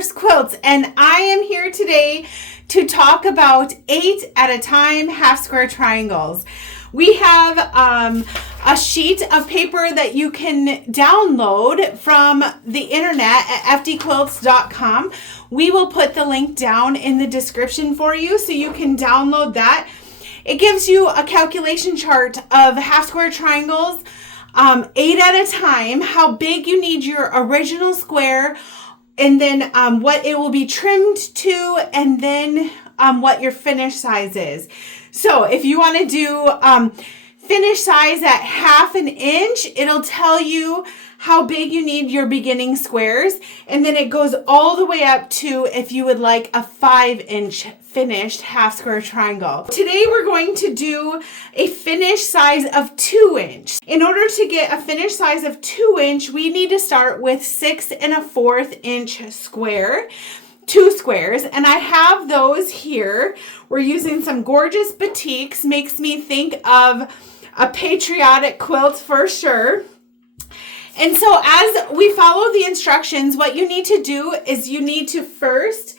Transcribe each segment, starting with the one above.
Nurse Quilts, and I am here today to talk about 8 at a time half square triangles. We have a sheet of paper that you can download from the internet at fdquilts.com. We will put the link down in the description for you so you can download that. It gives you a calculation chart of half square triangles, 8 at a time, how big you need your original square, and then what it will be trimmed to, and then what your finish size is. So if you want to do finish size at 1/2 inch, it'll tell you how big you need your beginning squares, and then it goes all the way up to if you would like a 5-inch finished half square triangle. Today we're going to do a finish size of 2-inch. In order to get a finish size of 2-inch, we need to start with 6 1/4 inch square. 2 squares, and I have those here. We're using some gorgeous batiks. Makes me think of a patriotic quilt for sure. And so as we follow the instructions, what you need to do is you need to first,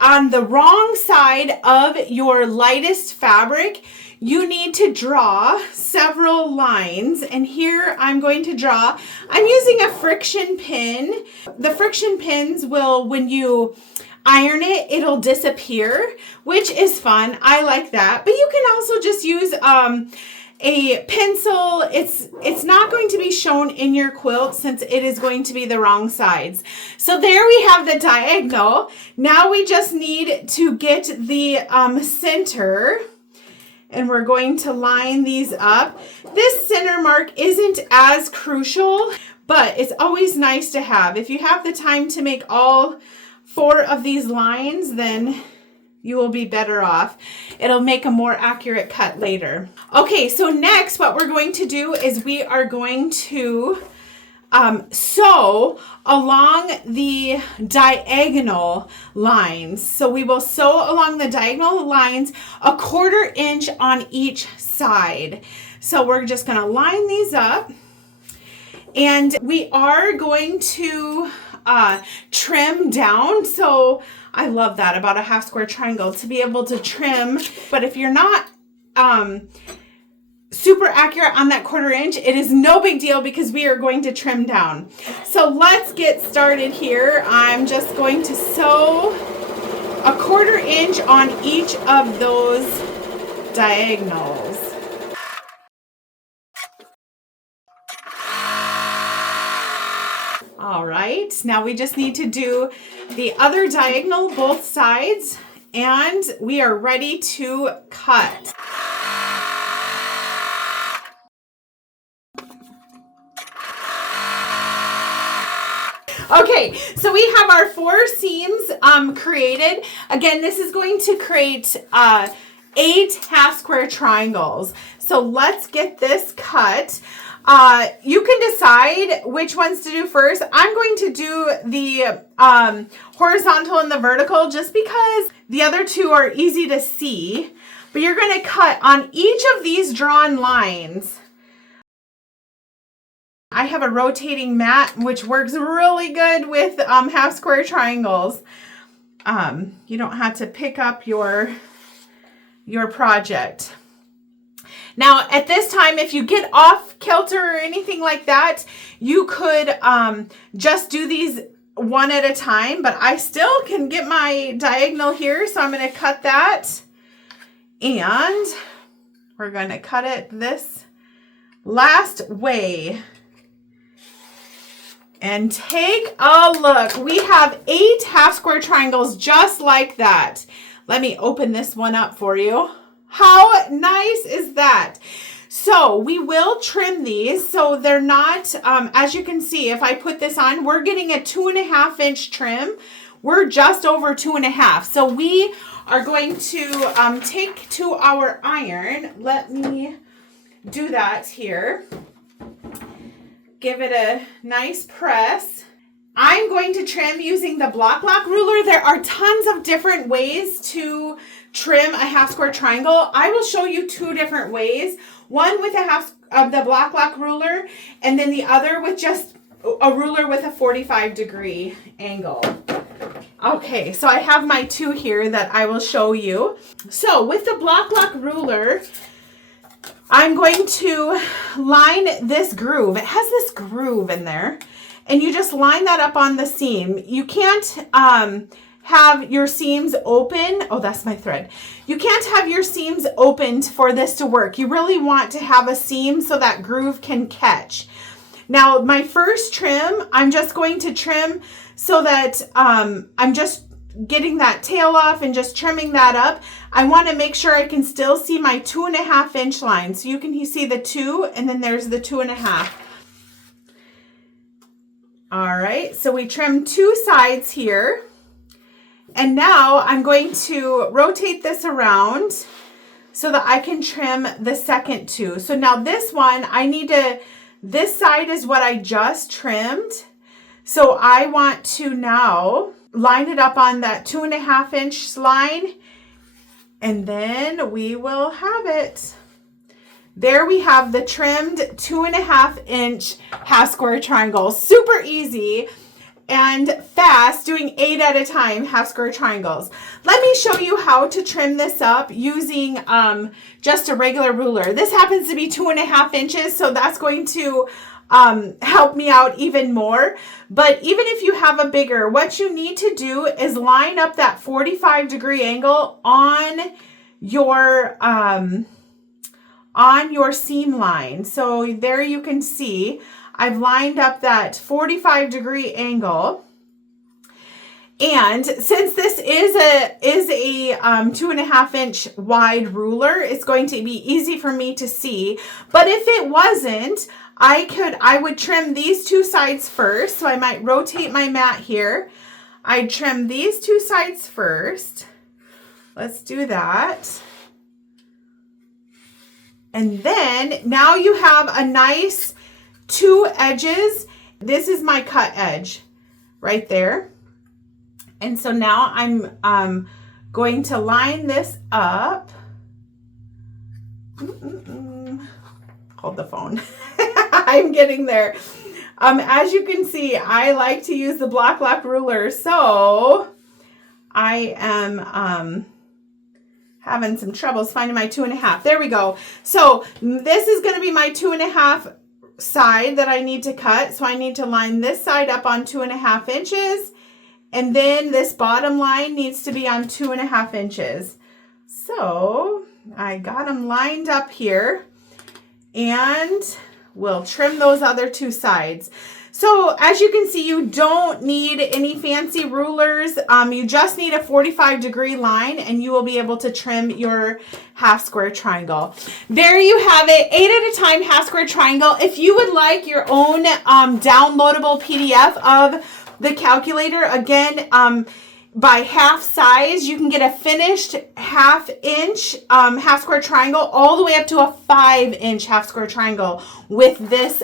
on the wrong side of your lightest fabric, you need to draw several lines. And here I'm going to draw, I'm using a friction pin. The friction pins will, when you iron it, it'll disappear, which is fun. I like that. But you can also just use a pencil. It's not going to be shown in your quilt since it is going to be the wrong sides. So there we have the diagonal. Now we just need to get the center, and we're going to line these up. This center mark isn't as crucial, but it's always nice to have. If you have the time to make all 4 of these lines, then you will be better off. It'll make a more accurate cut later. Okay, so next what we're going to do is we are going to sew along the diagonal lines. So we will sew along the diagonal lines 1/4 inch on each side. So we're just gonna line these up, and we are going to trim down. So I love that about a half square triangle, to be able to trim. But if you're not super accurate on that 1/4 inch, it is no big deal because we are going to trim down. So let's get started here. I'm just going to sew 1/4 inch on each of those diagonals. All right, now we just need to do the other diagonal, both sides, and we are ready to cut. Okay, so we have our 4 seams created. Again, this is going to create 8 half square triangles. So let's get this cut. You can decide which ones to do first. I'm going to do the horizontal and the vertical just because the other 2 are easy to see. But you're going to cut on each of these drawn lines. I have a rotating mat, which works really good with half square triangles. You don't have to pick up your project. Now, at this time, if you get off kilter or anything like that, you could just do these one at a time, but I still can get my diagonal here, so I'm going to cut that, and we're going to cut it this last way. And take a look. We have 8 half square triangles just like that. Let me open this one up for you. How nice is that? So we will trim these so they're not, as you can see, if I put this on, we're getting a 2 1/2 inch trim. We're just over 2 1/2. So we are going to take to our iron. Let me do that here. Give it a nice press. I'm going to trim using the Block Lock ruler. There are tons of different ways to trim a half square triangle. I will show you 2 different ways. One with a half of the Block Lock ruler, and then the other with just a ruler with a 45-degree angle. Okay, so I have my 2 here that I will show you. So with the Block Lock ruler, I'm going to line this groove. It has this groove in there, and you just line that up on the seam. You can't have your seams open. Oh, that's my thread. You can't have your seams opened for this to work. You really want to have a seam so that groove can catch. Now, my first trim, I'm just going to trim so that I'm just getting that tail off and just trimming that up. I want to make sure I can still see my 2.5 inch line. So you can see the 2, and then there's the 2.5. All right, so we trim 2 sides here. And now I'm going to rotate this around so that I can trim the second 2. So now this one, this side is what I just trimmed. So I want to now line it up on that 2.5 inch line, and then we will have it. There we have the trimmed 2.5 inch half square triangle. Super easy and fast, doing 8 at a time half square triangles. Let me show you how to trim this up using just a regular ruler. This happens to be 2.5 inches, so that's going to help me out even more. But even if you have a bigger, what you need to do is line up that 45-degree angle on your seam line. So there you can see I've lined up that 45-degree angle. And since this is a 2.5 inch wide ruler, it's going to be easy for me to see. But if it wasn't, I would trim these 2 sides first. So I might rotate my mat here. I'd trim these 2 sides first. Let's do that. And then now you have a nice 2 edges. This is my cut edge right there. And so now I'm going to line this up. Hold the phone. I'm getting there. As you can see, I like to use the Block Lock ruler, so I am having some troubles finding my 2.5. There we go. So this is going to be my 2.5 side that I need to cut. So I need to line this side up on 2.5 inches. And then this bottom line needs to be on 2.5 inches. So I got them lined up here, and we'll trim those other 2 sides. So as you can see, you don't need any fancy rulers. You just need a 45-degree line, and you will be able to trim your half square triangle. There you have it, 8 at a time half square triangle. If you would like your own downloadable PDF of the calculator, again, by half size, you can get a finished half inch half square triangle all the way up to a 5-inch half square triangle with this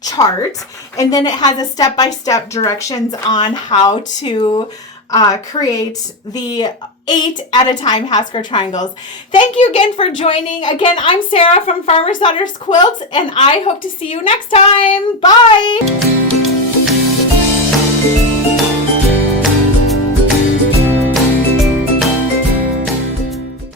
chart. And then it has a step-by-step directions on how to create the 8 at a time half square triangles. Thank you again for joining. Again, I'm Sarah from Farmer's Daughters Quilts, and I hope to see you next time. Bye.